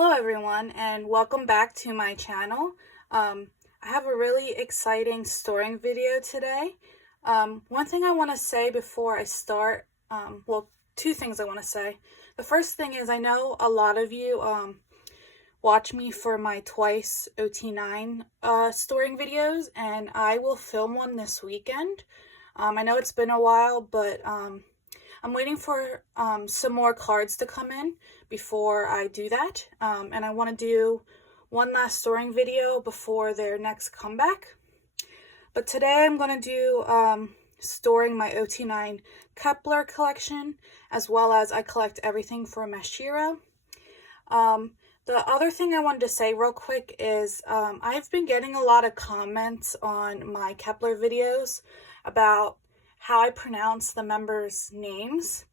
Hello everyone and welcome back to my channel. I have a really exciting storing video today. One thing I want to say before I start, well, two things I want to say. The first thing is I know a lot of you watch me for my Twice OT9 storing videos, and I will film one this weekend. I know it's been a while, but I'm waiting for some more cards to come in before I do that, and I want to do one last storing video before their next comeback. But today I'm going to do storing my OT9 Kep1er collection, as well as I collect everything for Mashiro. The other thing I wanted to say real quick is I've been getting a lot of comments on my Kep1er videos about how I pronounce the members' names,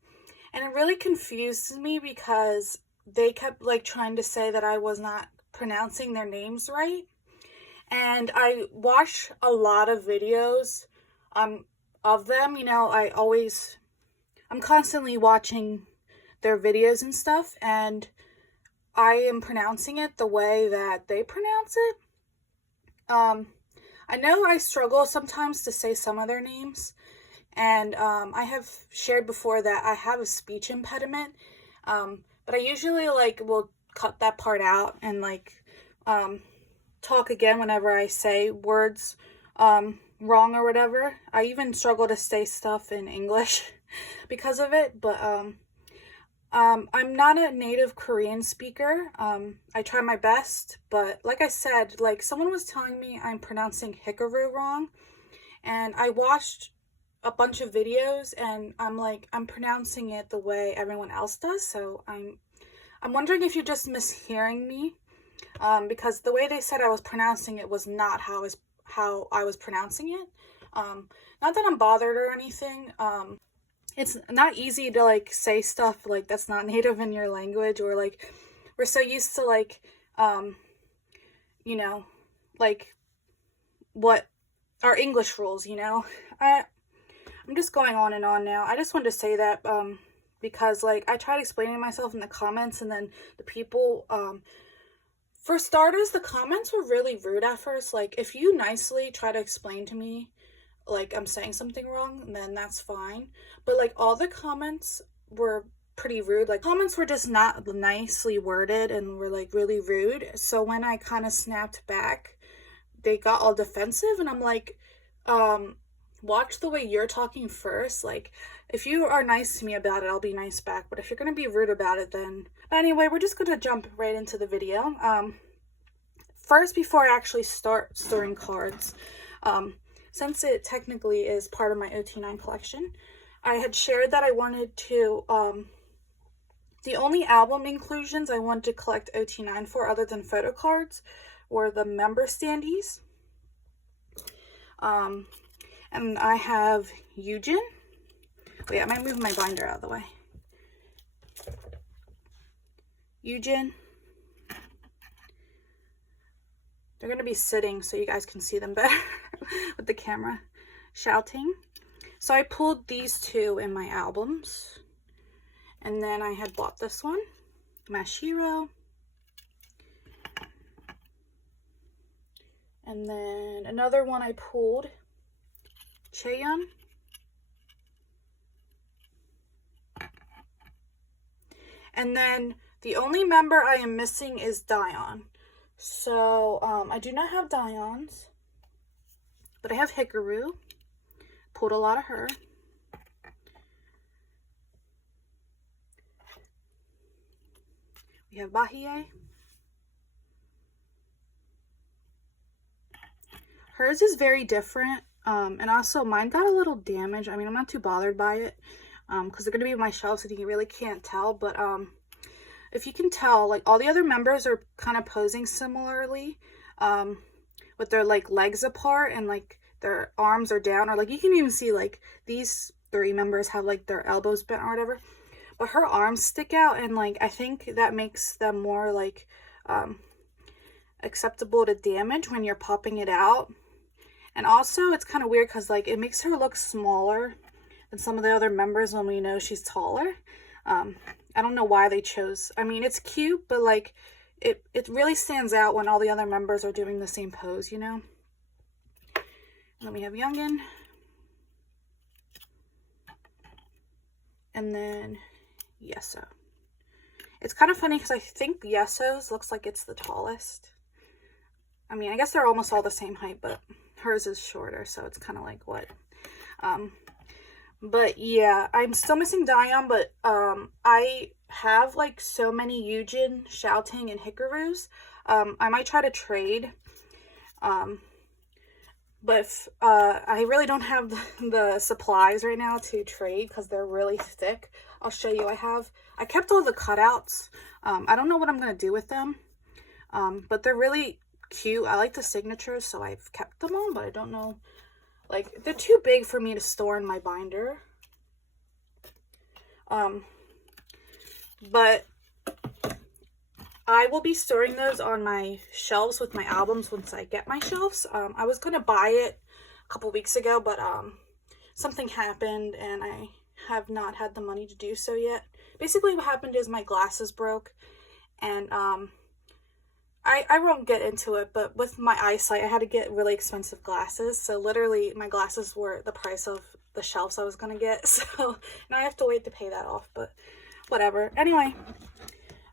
and it really confused me because they kept trying to say that I was not pronouncing their names right. And I watch a lot of videos of them. You know, I'm constantly watching their videos and stuff, and I am pronouncing it the way that they pronounce it. I know I struggle sometimes to say some of their names, and I have shared before that I have a speech impediment, but I usually will cut that part out and talk again whenever I say words wrong or whatever. I even struggle to say stuff in English because of it, but I'm not a native Korean speaker. I try my best, but like I said, someone was telling me I'm pronouncing hikaru wrong, and I watched a bunch of videos and I'm pronouncing it the way everyone else does. So I'm wondering if you're just mishearing me, because the way they said I was pronouncing it was not how I was pronouncing it. Not that I'm bothered or anything. It's not easy to say stuff that's not native in your language, or we're so used to you know, what our English rules, you know. I'm just going on and on now. I just wanted to say that because I tried explaining myself in the comments, and then the people, for starters, the comments were really rude at first. If you nicely try to explain to me I'm saying something wrong, then that's fine. But all the comments were pretty rude. Comments were just not nicely worded and were really rude. So when I kind of snapped back, they got all defensive, and I'm watch the way you're talking first. If you are nice to me about it, I'll be nice back. But if you're going to be rude about it, then... But anyway, we're just going to jump right into the video. First, before I actually start storing cards, since it technically is part of my OT9 collection, I had shared that I wanted to... the only album inclusions I wanted to collect OT9 for, other than photo cards, were the member standees. And I have Yujin. Wait, I might move my binder out of the way. Yujin. They're going to be sitting so you guys can see them better with the camera. Shouting. So I pulled these two in my albums. And then I had bought this one. Mashiro. And then another one I pulled. Cheon. And then the only member I am missing is Dion. So I do not have Dion's, but I have Hikaru. Pulled a lot of her. We have Bahie. Hers is very different. And also mine got a little damage. I mean, I'm not too bothered by it, because they're going to be on my shelf, so you really can't tell. But if you can tell, all the other members are kind of posing similarly, with their legs apart, and their arms are down, or you can even see these three members have their elbows bent or whatever. But her arms stick out, and I think that makes them more acceptable to damage when you're popping it out. And also, it's kind of weird because, it makes her look smaller than some of the other members when we know she's taller. I don't know why they chose... I mean, it's cute, but, it really stands out when all the other members are doing the same pose, you know. And then we have Youngin. And then Yeso. It's kind of funny because I think Yeso's looks like it's the tallest. I mean, I guess they're almost all the same height, but hers is shorter, so it's kind of like what. But yeah, I'm still missing Dion, but I have like so many Yujin, Xiaoting, and Hikaru's. I might try to trade. But if, I really don't have the supplies right now to trade because they're really thick. I'll show you. I kept all the cutouts. I don't know what I'm going to do with them. But they're really cute. I like the signatures, so I've kept them all, but I don't know. Like, they're too big for me to store in my binder. But I will be storing those on my shelves with my albums once I get my shelves. I was going to buy it a couple weeks ago, but something happened and I have not had the money to do so yet. Basically what happened is my glasses broke, and I won't get into it, but with my eyesight, I had to get really expensive glasses. So literally my glasses were the price of the shelves I was going to get. So now I have to wait to pay that off, but whatever. Anyway,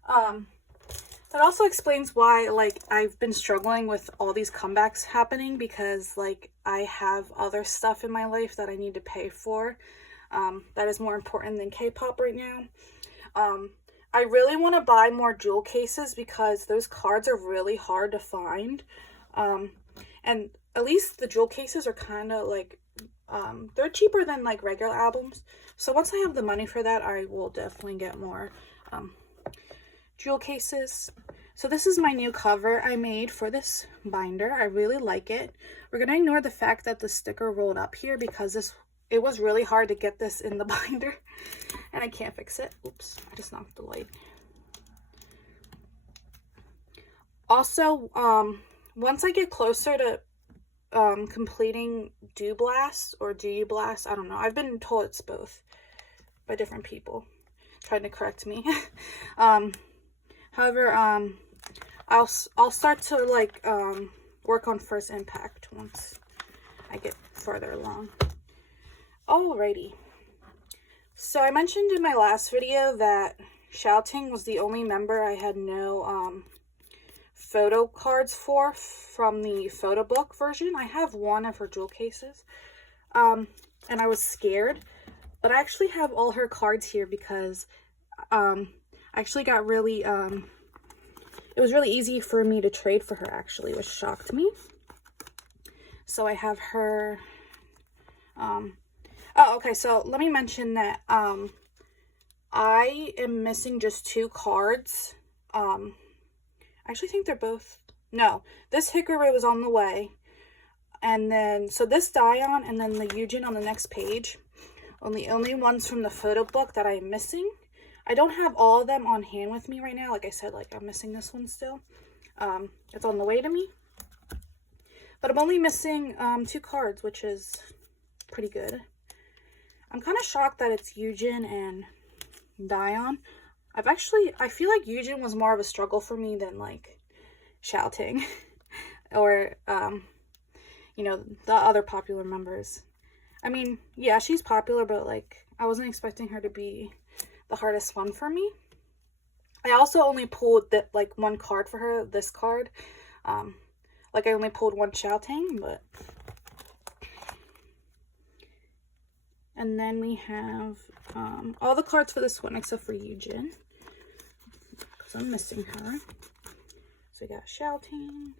that also explains why, like, I've been struggling with all these comebacks happening, because, like, I have other stuff in my life that I need to pay for. That is more important than K-pop right now. I really want to buy more jewel cases because those cards are really hard to find. And at least the jewel cases are kind of, like, they're cheaper than, like, regular albums. So once I have the money for that, I will definitely get more jewel cases. So this is my new cover I made for this binder. I really like it. We're going to ignore the fact that the sticker rolled up here because it was really hard to get this in the binder and I can't fix it. Oops, I just knocked the light. Also, once I get closer to completing Doublast or Doublast, I don't know. I've been told it's both by different people trying to correct me. However, I'll start to, like, work on First Impact once I get further along. Alrighty. So I mentioned in my last video that Xiaoting was the only member I had no photo cards for from the photo book version. I have one of her jewel cases. And I was scared, but I actually have all her cards here because I actually got really it was really easy for me to trade for her, actually, which shocked me. So I have her oh, okay, so let me mention that I am missing just 2 cards. I actually think they're both, no, this Hikaru was on the way, and then, so this Dion and then the Yujin on the next page are the only ones from the photo book that I'm missing. I don't have all of them on hand with me right now. Like I said, like, I'm missing this one still. It's on the way to me. But I'm only missing 2 cards, which is pretty good. I'm kind of shocked that it's Yujin and Dion. I feel like Yujin was more of a struggle for me than, like, Xiaoting. Or, you know, the other popular members. I mean, yeah, she's popular, but, like, I wasn't expecting her to be the hardest one for me. I also only pulled like 1 card for her, this card. Like, I only pulled 1 Xiaoting, but. And then we have all the cards for this one except for Yujin, because I'm missing her. So we got Xiaoting,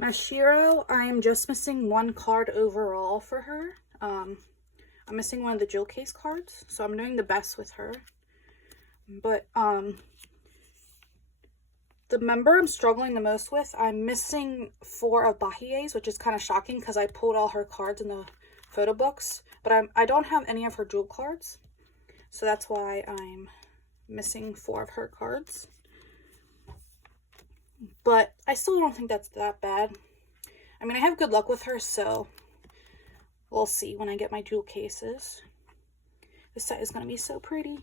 Mashiro, I am just missing 1 card overall for her. I'm missing one of the jewel case cards, so I'm doing the best with her. But the member I'm struggling the most with, I'm missing 4 of Bahie's, which is kind of shocking because I pulled all her cards in the photo books, but I don't have any of her jewel cards, so that's why I'm missing 4 of her cards. But I still don't think that's that bad. I mean, I have good luck with her, so we'll see when I get my jewel cases. This set is going to be so pretty.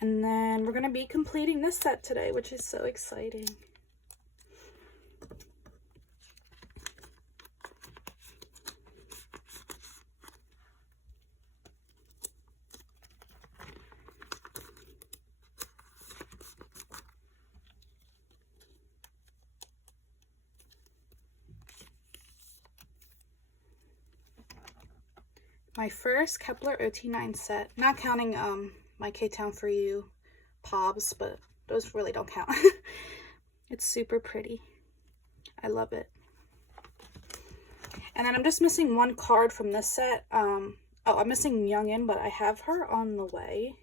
And then we're going to be completing this set today, which is so exciting. My first Kep1er OT9 set, not counting my K-Town for You POBS, but those really don't count. It's super pretty. I love it. And then I'm just missing one card from this set. Oh, I'm missing Youngin, but I have her on the way.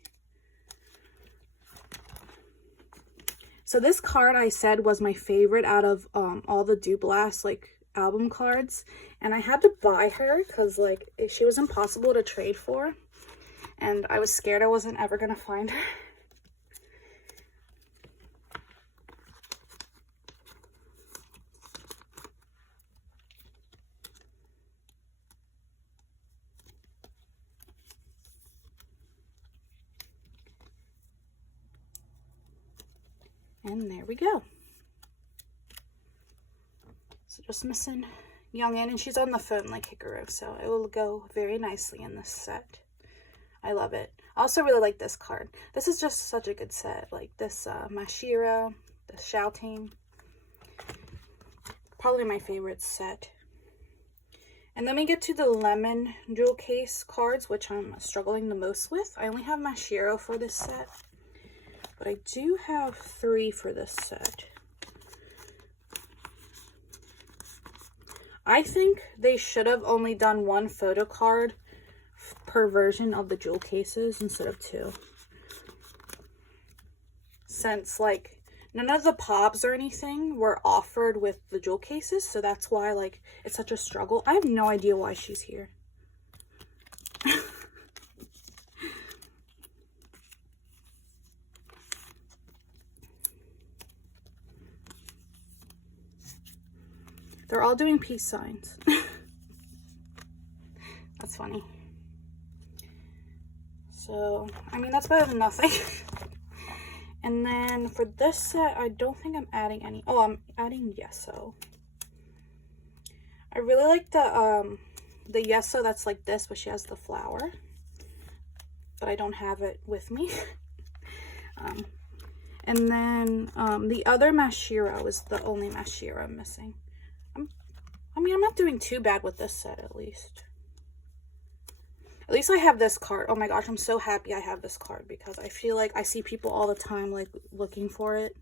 So this card I said was my favorite out of all the Doublast like album cards, and I had to buy her because like she was impossible to trade for, and I was scared I wasn't ever gonna find her. And there we go. So just missing Youngin, and she's on the phone like Hikaru, so it will go very nicely in this set. I love it. I also really like this card. This is just such a good set. Like this Mashiro, the Shouting. Probably my favorite set. And then we get to the lemon jewel case cards, which I'm struggling the most with. I only have Mashiro for this set, but I do have 3 for this set. I think they should have only done 1 photo card per version of the jewel cases instead of 2. Since like none of the POBs or anything were offered with the jewel cases, so that's why like it's such a struggle. I have no idea why she's here. They're all doing peace signs. That's funny. So, I mean, that's better than nothing. And then for this set, I don't think I'm adding any. Oh, I'm adding Yeso. I really like the Yeso that's like this, but she has the flower. But I don't have it with me. And then the other Mashiro is the only Mashiro I'm missing. I mean, I'm not doing too bad with this set, at least. At least I have this card. Oh my gosh, I'm so happy I have this card because I feel like I see people all the time, like, looking for it.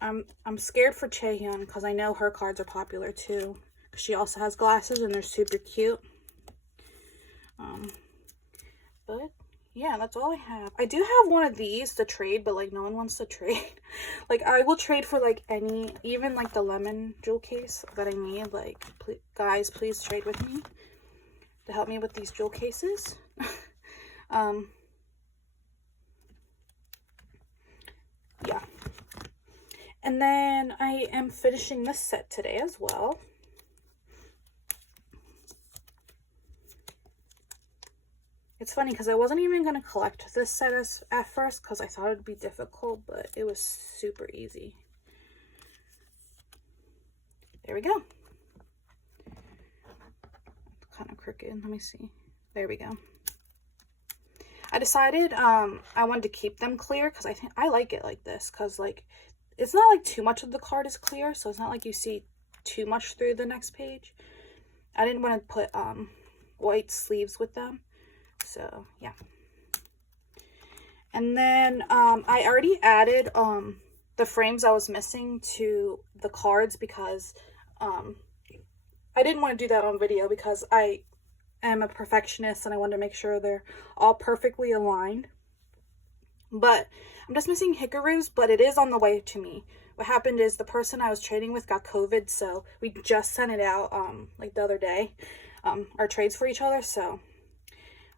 I'm scared for Chaehyun because I know her cards are popular, too. She also has glasses, and they're super cute. But, yeah, that's all I have. I do have one of these to trade, but, like, no one wants to trade. Like, I will trade for, like, any, even, like, the lemon jewel case that I need. Like, guys, please trade with me to help me with these jewel cases. Yeah. And then I am finishing this set today as well. It's funny because I wasn't even going to collect this set at first because I thought it would be difficult, but it was super easy. There we go. Kind of crooked. Let me see. There we go. I decided I wanted to keep them clear because I think I like it like this because like it's not like too much of the card is clear, so it's not like you see too much through the next page. I didn't want to put white sleeves with them. So, yeah. And then I already added the frames I was missing to the cards because I didn't want to do that on video because I am a perfectionist and I wanted to make sure they're all perfectly aligned. But I'm just missing Hikaru's, but it is on the way to me. What happened is the person I was trading with got COVID, so we just sent it out like the other day, our trades for each other, so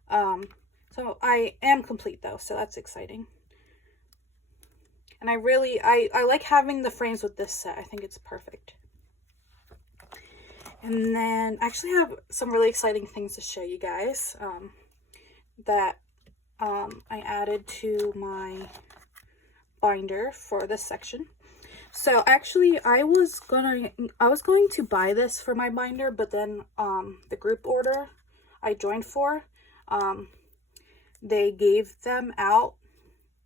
I am complete though, so that's exciting. And I like having the frames with this set. I think it's perfect. And then I actually have some really exciting things to show you guys that I added to my binder for this section. So actually I was going to buy this for my binder, but then the group order I joined for, they gave them out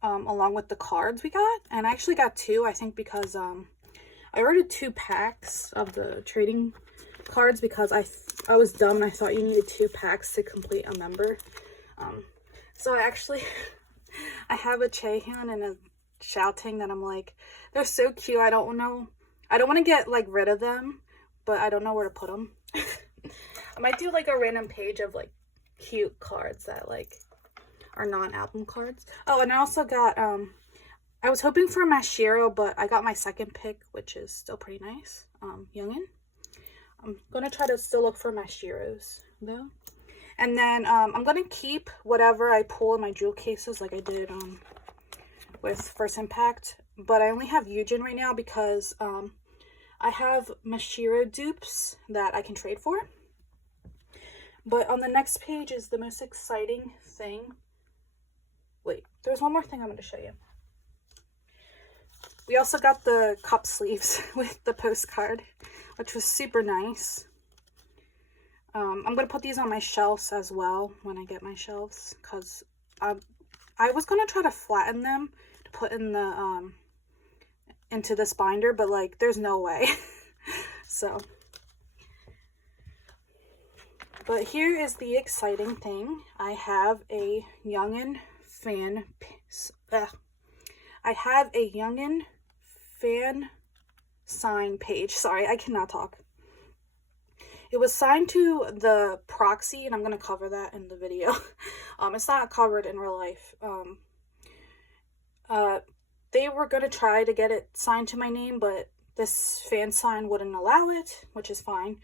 along with the cards we got, and I actually got two, I think, because I ordered 2 packs of the trading cards because I was dumb and I thought you needed 2 packs to complete a member. So I actually I have a Chaehyun and a Shouting that I'm like, they're so cute. I don't want to get like rid of them, but I don't know where to put them. I might do like a random page of like cute cards that like are non-album cards. Oh, and I also got I was hoping for Mashiro, but I got my second pick, which is still pretty nice. Youngin. I'm gonna try to still look for Mashiros though. And then I'm gonna keep whatever I pull in my jewel cases like I did with First Impact, but I only have Yujin right now because I have Mashiro dupes that I can trade for. But on the next page is the most exciting thing. Wait, there's one more thing I'm going to show you. We also got the cup sleeves with the postcard, which was super nice. I'm going to put these on my shelves as well when I get my shelves, because I was going to try to flatten them to put in the into this binder, but like there's no way. So, but here is the exciting thing. I have a Youngin fan sign page. Sorry, I cannot talk. It was signed to the proxy, and I'm going to cover that in the video. It's not covered in real life. They were going to try to get it signed to my name, but this fan sign wouldn't allow it, which is fine.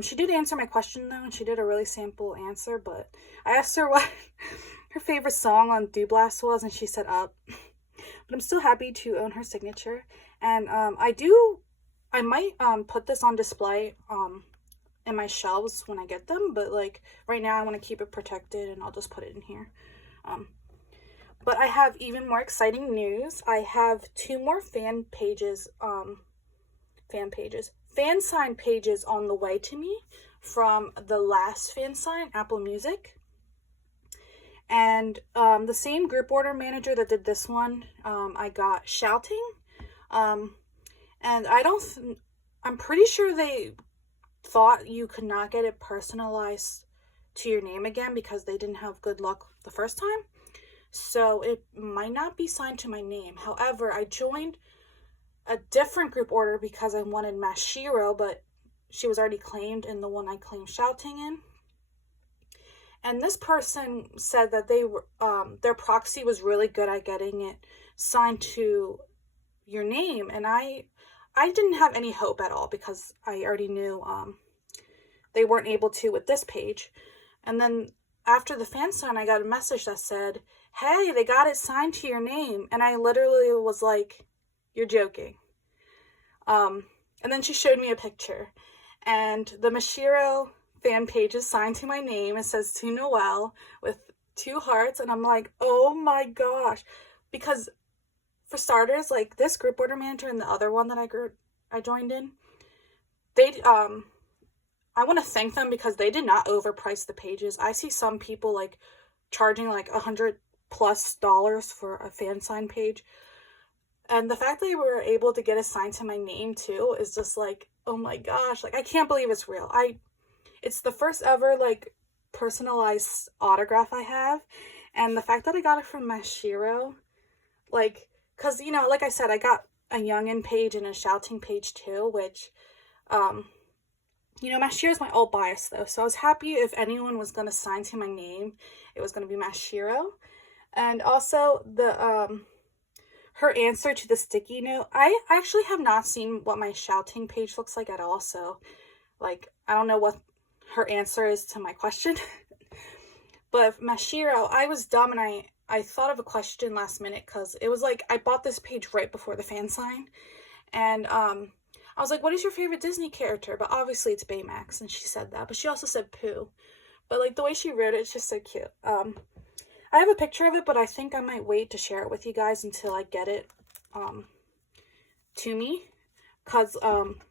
She did answer my question though, and she did a really sample answer, but I asked her what her favorite song on Doublast was, and she said Up. But I'm still happy to own her signature, and I might put this on display in my shelves when I get them, but like right now I want to keep it protected, and I'll just put it in here. But I have even more exciting news. I have 2 more fan sign pages on the way to me from the last fan sign, Apple Music. And the same group order manager that did this one, I got Shouting. And I'm pretty sure they thought you could not get it personalized to your name again because they didn't have good luck the first time. So it might not be signed to my name. However, I joined a different group order because I wanted Mashiro, but she was already claimed in the one I claimed Shouting in. And this person said that they were their proxy was really good at getting it signed to your name, and I didn't have any hope at all because I already knew they weren't able to with this page. And then after the fan sign, I got a message that said, "Hey, they got it signed to your name," and I literally was like, "You're joking." And then she showed me a picture, and the Mashiro fan page is signed to my name. It says to Noelle with 2 hearts, and I'm like, oh my gosh. Because for starters, like this group order manager and the other one that I joined in, they I want to thank them because they did not overprice the pages. I see some people like charging like $100+ for a fan sign page, and the fact that they were able to get it signed to my name too is just like, oh my gosh, like I can't believe it's real. It's the first ever like personalized autograph I have, and the fact that I got it from Mashiro, like, cause you know, like I said, I got a Youngin page and a Shouting page too, which you know, Mashiro's my old bias though, so I was happy if anyone was gonna sign to my name, it was gonna be Mashiro. And also the her answer to the sticky note, I actually have not seen what my Shouting page looks like at all, so like I don't know what her answer is to my question. But Mashiro, I was dumb and I thought of a question last minute because it was like I bought this page right before the fan sign, and I was like, what is your favorite Disney character? But obviously it's Baymax, and she said that. But she also said Pooh. But like the way she wrote it, it's just so cute. I have a picture of it, but I think I might wait to share it with you guys until I get it to me. Because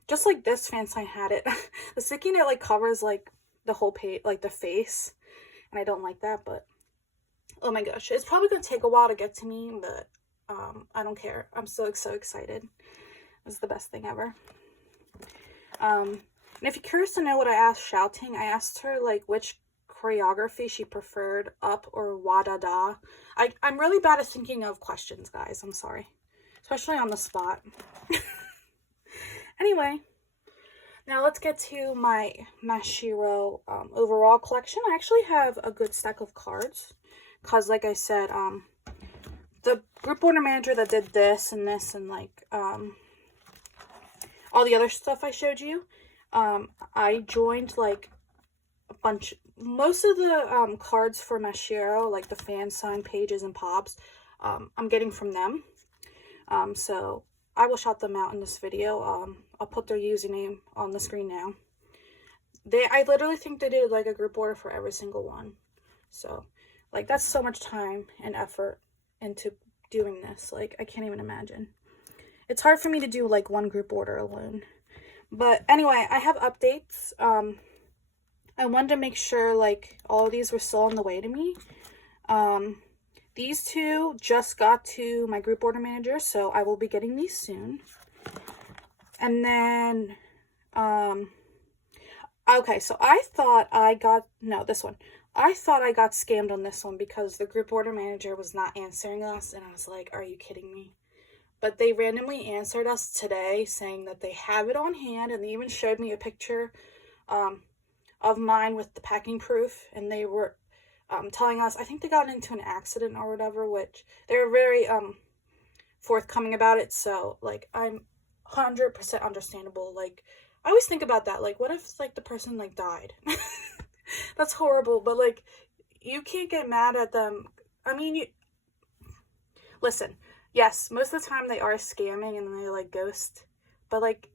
just like this fansign had it, the sticking it like covers like the whole page, like the face. And I don't like that, but oh my gosh, it's probably going to take a while to get to me, but I don't care. I'm so excited. It's the best thing ever. And if you're curious to know what I asked Shouting, I asked her like which choreography she preferred, up or wa-da-da. I'm really bad at thinking of questions, guys. I'm sorry. Especially on the spot. Anyway, now let's get to my Mashiro overall collection. I actually have a good stack of cards. Because like I said, the group order manager that did this and like all the other stuff I showed you, I joined like a bunch, most of the cards for Mashiro, like the fan sign pages and POBS, I'm getting from them. So I will shout them out in this video. I'll put their username on the screen now. I literally think they did like a group order for every single one. So like that's so much time and effort into doing this. Like I can't even imagine. It's hard for me to do like one group order alone. But anyway, I have updates. I wanted to make sure like all of these were still on the way to me. These two just got to my group order manager, so I will be getting these soon. And then, okay, so I thought I got, no, this one. I thought I got scammed on this one because the group order manager was not answering us, and I was like, are you kidding me? But they randomly answered us today saying that they have it on hand, and they even showed me a picture of mine with the packing proof, and they were telling us, I think they got into an accident or whatever, which they were very forthcoming about it. So like I'm 100% understandable. Like I always think about that, like what if like the person like died? That's horrible, but like you can't get mad at them. I mean, listen, yes, most of the time they are scamming and they like ghost, but like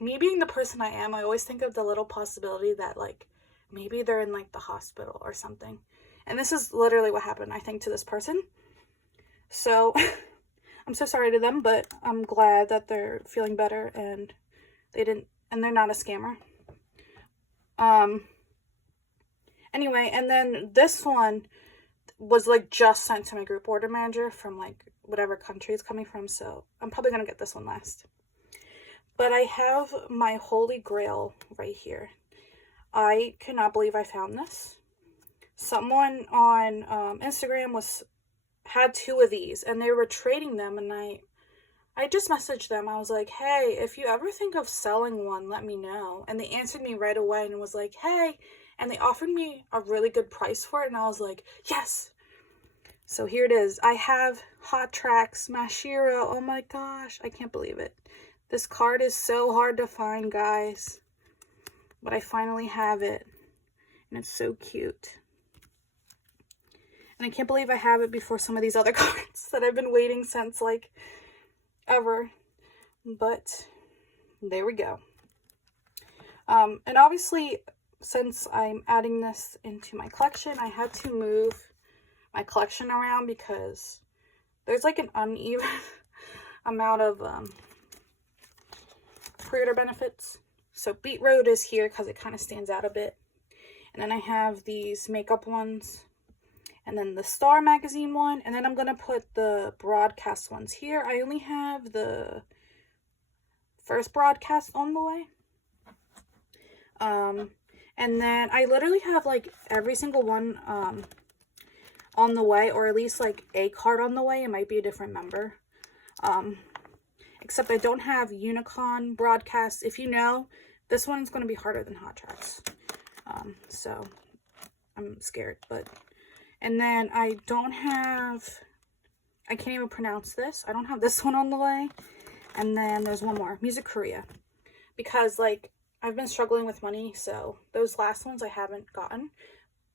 me being the person I am, I always think of the little possibility that like maybe they're in like the hospital or something. And this is literally what happened, I think, to this person. So I'm so sorry to them, but I'm glad that they're feeling better and they're not a scammer. Anyway, and then this one was like just sent to my group order manager from like whatever country it's coming from. So I'm probably going to get this one last. But I have my holy grail right here. I cannot believe I found this. Someone on Instagram had two of these and they were trading them, and I just messaged them. I was like, hey, if you ever think of selling one, let me know. And they answered me right away and was like, hey, and they offered me a really good price for it, and I was like, yes. So here it is. I have Hot Tracks Mashiro. Oh my gosh, I can't believe it. This card is so hard to find, guys. But I finally have it, and it's so cute. And I can't believe I have it before some of these other cards that I've been waiting since, like, ever. But there we go. And obviously, since I'm adding this into my collection, I had to move my collection around because there's, like, an uneven amount of pre-order benefits. So Beat Road is here because it kind of stands out a bit. And then I have these makeup ones. And then the Star Magazine one. And then I'm going to put the broadcast ones here. I only have the first broadcast on the way. And then I literally have like every single one on the way. Or at least like a card on the way. It might be a different member. Except I don't have Unicon broadcast. If you know, this one's going to be harder than Hot Tracks. So I'm scared. And then I don't have, I can't even pronounce this. I don't have this one on the way. And then there's one more, Music Korea. Because like, I've been struggling with money. So those last ones I haven't gotten.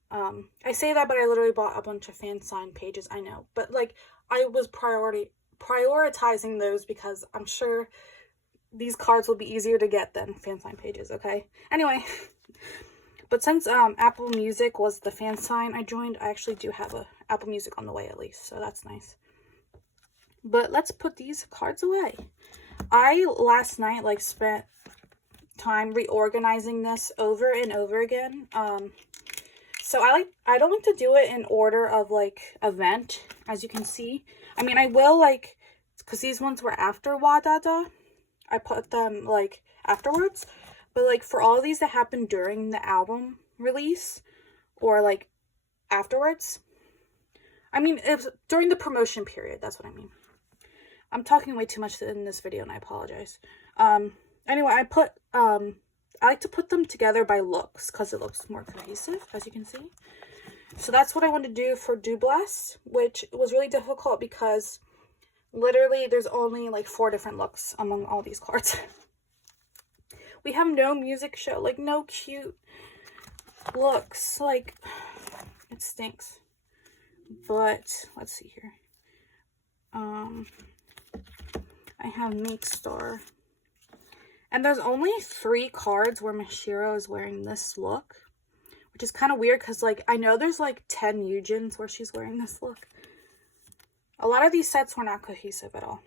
I say that, but I literally bought a bunch of fan sign pages. I know. But like, I was prioritizing those because I'm sure these cards will be easier to get than fansign pages, okay? Anyway, but since Apple Music was the fansign I joined, I actually do have a Apple Music on the way at least, so that's nice. But let's put these cards away. I last night like spent time reorganizing this over and over again. So I don't like to do it in order of like event, as you can see. I mean, I will like, because these ones were after Wadada, I put them like afterwards. But like for all these that happened during the album release or like afterwards, I mean, it was during the promotion period. That's what I mean. I'm talking way too much in this video and I apologize. Anyway, I like to put them together by looks because it looks more cohesive, as you can see. So that's what I wanted to do for Doublast, which was really difficult because literally there's only like 4 different looks among all these cards. We have no music show, like no cute looks, like it stinks. But let's see here. I have Make Star. And there's only 3 cards where Mashiro is wearing this look, which is kind of weird because, like, I know there's, like, 10 Yujins where she's wearing this look. A lot of these sets were not cohesive at all.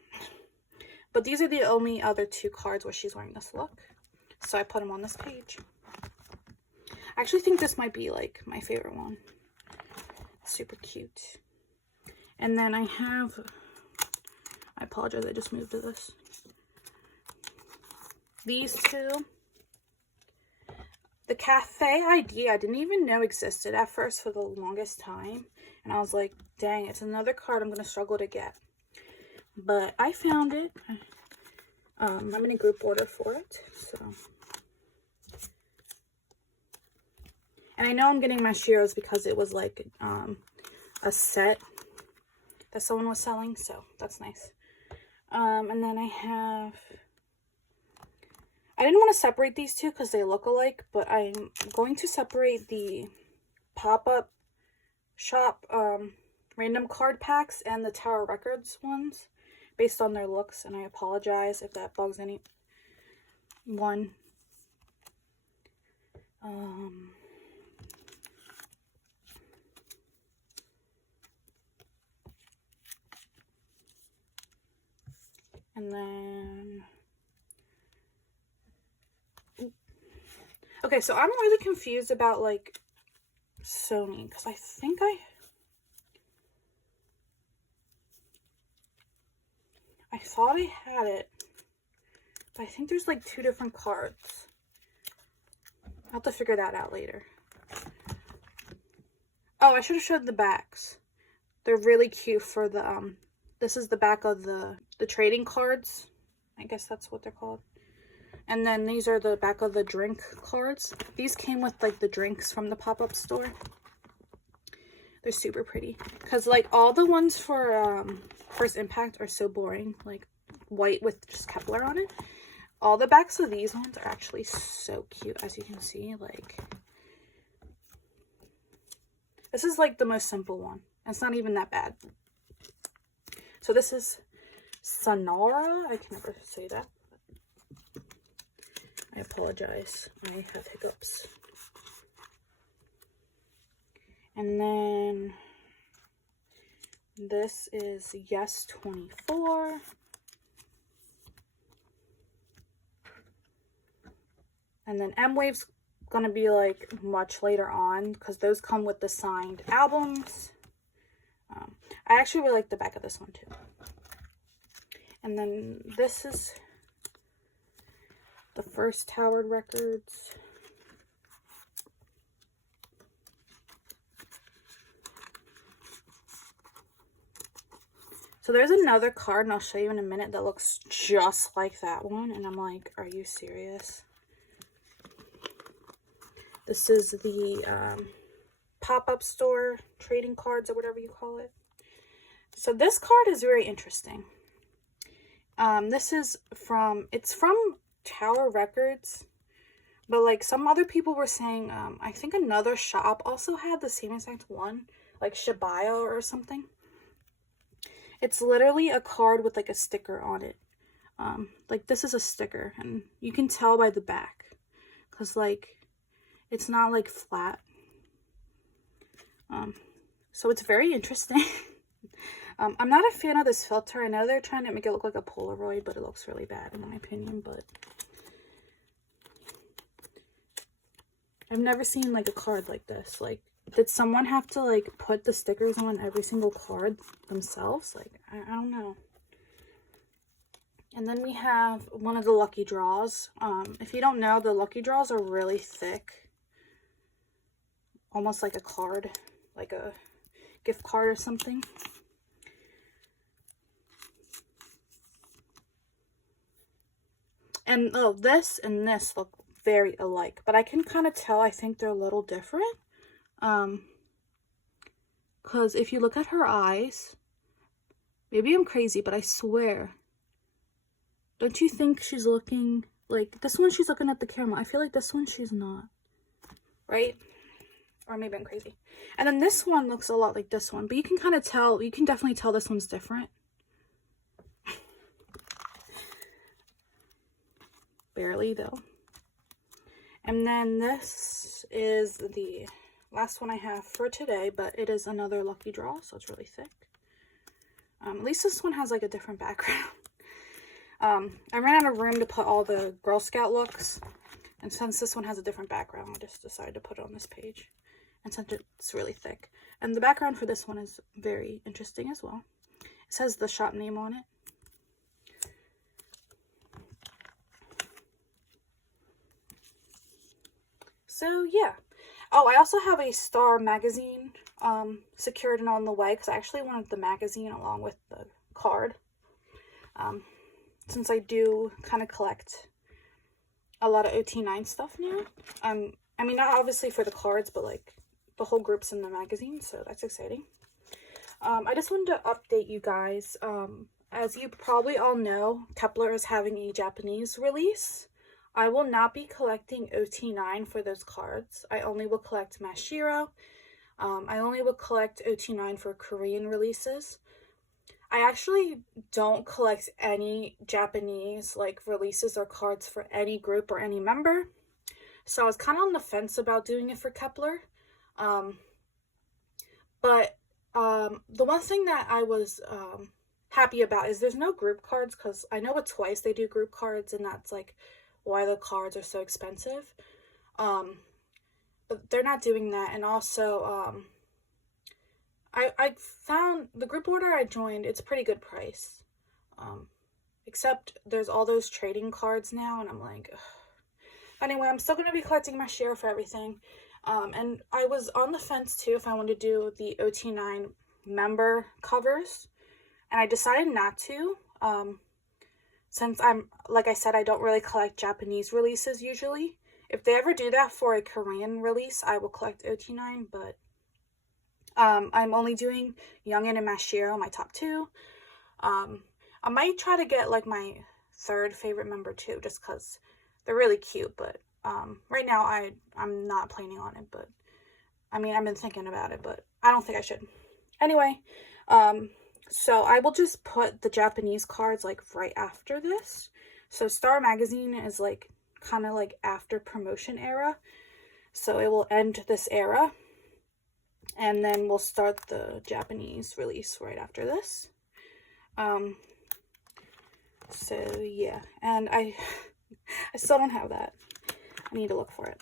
But these are the only other 2 cards where she's wearing this look. So I put them on this page. I actually think this might be, like, my favorite one. Super cute. And then I have... I apologize, I just moved to this. These 2. The cafe ID I didn't even know existed at first for the longest time. And I was like, dang, it's another card I'm going to struggle to get. But I found it. I'm in a group order for it. So. And I know I'm getting Mashiro's because it was like a set that someone was selling. So that's nice. And then I have... I didn't want to separate these 2 because they look alike, but I'm going to separate the pop-up shop random card packs and the Tower Records ones based on their looks, and I apologize if that bugs anyone. And then... Okay, so I'm really confused about, like, Sony, because I think I thought I had it, but I think there's, like, 2 different cards. I'll have to figure that out later. Oh, I should have showed the backs. They're really cute for the, this is the back of the trading cards. I guess that's what they're called. And then these are the back of the drink cards. These came with, like, the drinks from the pop-up store. They're super pretty. Because, like, all the ones for First Impact are so boring. Like, white with just Kep1er on it. All the backs of these ones are actually so cute, as you can see. Like, this is, like, the most simple one. It's not even that bad. So this is Sonara. I can never say that. I apologize. I have hiccups. And then this is Yes 24. And then M-Wave's gonna be like much later on because those come with the signed albums. I actually really like the back of this one too. And then this is the First Tower Records. So there's another card, and I'll show you in a minute, that looks just like that one. And I'm like, are you serious? This is the pop-up store trading cards or whatever you call it. So this card is very interesting. This is it's from Tower Records, but like some other people were saying, I think another shop also had the same exact one, like Shibuya or something. It's literally a card with like a sticker on it. Like this is a sticker, and you can tell by the back, because like it's not like flat. So it's very interesting. I'm not a fan of this filter. I know they're trying to make it look like a Polaroid, but it looks really bad in my opinion. But I've never seen like a card like this. Like, did someone have to like put the stickers on every single card themselves? Like, I don't know. And then we have one of the lucky draws. If you don't know, the lucky draws are really thick. Almost like a card, like a gift card or something. And oh, this and this look very alike, but I can kind of tell, I think they're a little different. Because if you look at her eyes, maybe I'm crazy, but I swear, don't you think she's looking like this one? She's looking at the camera. I feel like this one she's not, right? Or maybe I'm crazy. And then this one looks a lot like this one, but you can kind of tell, you can definitely tell this one's different. Barely though. And then this is the last one I have for today, but it is another lucky draw, so it's really thick. At least this one has like a different background. I ran out of room to put all the Girl Scout looks, and since this one has a different background, I just decided to put it on this page. And since it's really thick, and the background for this one is very interesting as well. It says the shop name on it. So yeah. Oh, I also have a Star magazine secured and on the way, because I actually wanted the magazine along with the card. Since I do kind of collect a lot of OT9 stuff now. I mean, not obviously for the cards, but like the whole group's in the magazine, so that's exciting. I just wanted to update you guys. As you probably all know, Kep1er is having a Japanese release. I will not be collecting OT9 for those cards. I only will collect Mashiro. I only will collect OT9 for Korean releases. I actually don't collect any Japanese like releases or cards for any group or any member. So I was kind of on the fence about doing it for Kep1er. The one thing that I was happy about is there's no group cards, because I know with Twice they do group cards, and that's like why the cards are so expensive. But they're not doing that. And also I found the group order I joined, it's a pretty good price, except there's all those trading cards now, and I'm like, ugh. Anyway, I'm still going to be collecting my share for everything. And I was on the fence too if I wanted to do the OT9 member covers, and I decided not to, since like I said, I don't really collect Japanese releases usually. If they ever do that for a Korean release, I will collect OT9, but I'm only doing Youngin and Mashiro, my top two. I might try to get like my third favorite member too, just because they're really cute, but right now I'm not planning on it. But I mean, I've been thinking about it, but I don't think I should. Anyway, so I will just put the Japanese cards like right after this. So Star Magazine is like kind of like after promotion era, so it will end this era, and then we'll start the Japanese release right after this. So yeah, and I still don't have that. I need to look for it,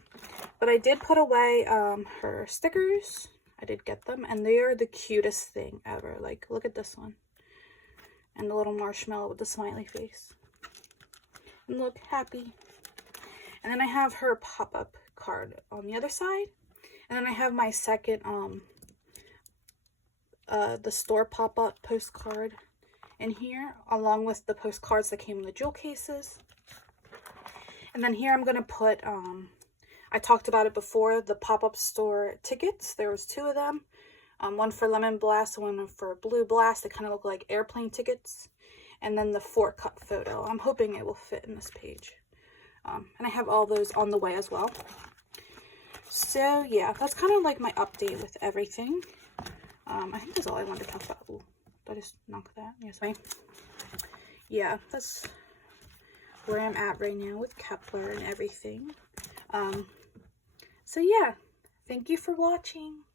but I did put away her stickers. I did get them, and they are the cutest thing ever. Like, look at this one, and the little marshmallow with the smiley face, and look happy. And then I have her pop-up card on the other side, and then I have my second the store pop-up postcard in here, along with the postcards that came in the jewel cases. And then here I'm gonna put I talked about it before, the pop-up store tickets. There was two of them, one for Lemon Blast, one for Blue Blast. They kind of look like airplane tickets. And then the 4-cut photo. I'm hoping it will fit in this page. And I have all those on the way as well. So yeah, that's kind of like my update with everything. I think that's all I wanted to talk about. Ooh, did I just knock that? Yes, yeah, that's where I'm at right now with Kep1er and everything. So yeah, thank you for watching.